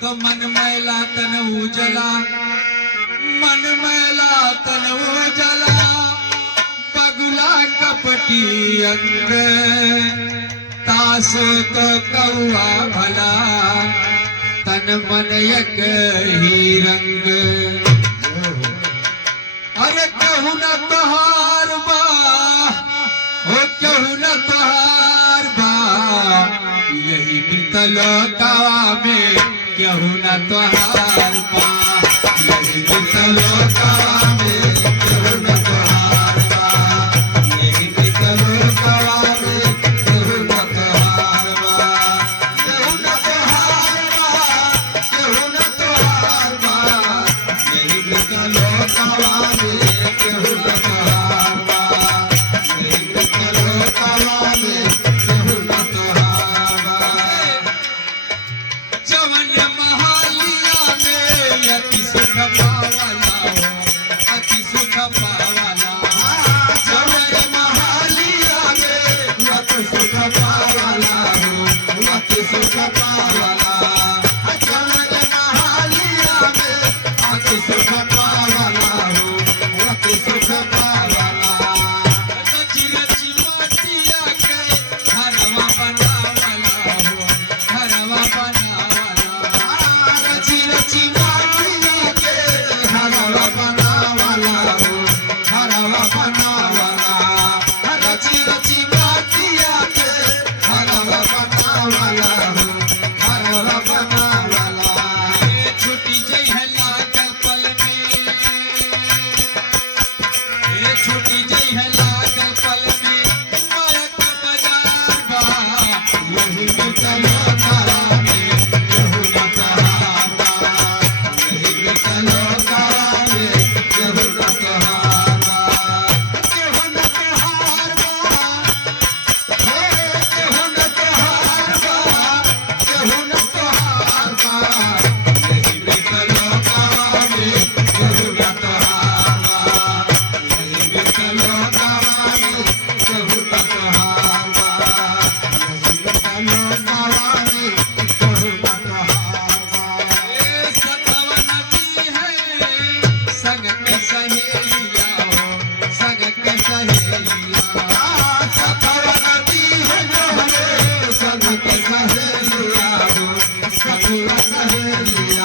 तो मन मैला तन उजला, मन मैला तन उजला, बगुला कपटी अंग, तास तो कौआ भला, तन मन एक ही रंग। अरे कहू न तोहार बा, हो कहू न तोहार बा, यही मितलोका में कहू न तोहार बा, यही मितलोका में कहू न तोहार बा, यही मितलोका में कहू न तोहार बा, कहू न तोहार बा, कहू न तोहार बा, यही मितलोका में कहू न तोहार बा, यही मितलोका में कहू न तोहार बा। जवन महालिया में अति सुख पावला हो, अति सुख पावला, जवन महालिया में अति सुख पावला हो, अति सुख पावला, जवन महालिया में अति सुख पावला हो, अति सुख पावला। रची रची माटिया के घरवा बनावला हो, घरवा बनावला, रची रची माटिया के घरवा बनावला हो, घरवा बनावला, रची रची माटिया के घरवा बनावला हो, घरवा बनावला। ये छुट्टी जइहे लागल पल में, ये छुट्टी जइहे लागल पल में, मायक बाजार बा, यही मितलोका में कहू न तोहार बा, यही मितलोका में कहू न तोहार बा, कहू न तोहार बा, हे कहू न तोहार बा, कहू न तोहार बा, यही मितलोका में कहू न तोहार बा, यही मितलोका में कहू न तोहार बा, यही मितलोका में कहू न तोहार बा। ए सतव नदी है संग के सहेलिया हो, संग के सहेलिया, सतव नदी है जो है संग के सहेलिया हो, संग के सहेलिया।